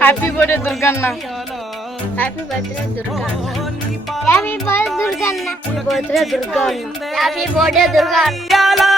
Happy birthday Durganna happy birthday Durganna happy birthday Durganna happy birthday Durganna happy birthday Durganna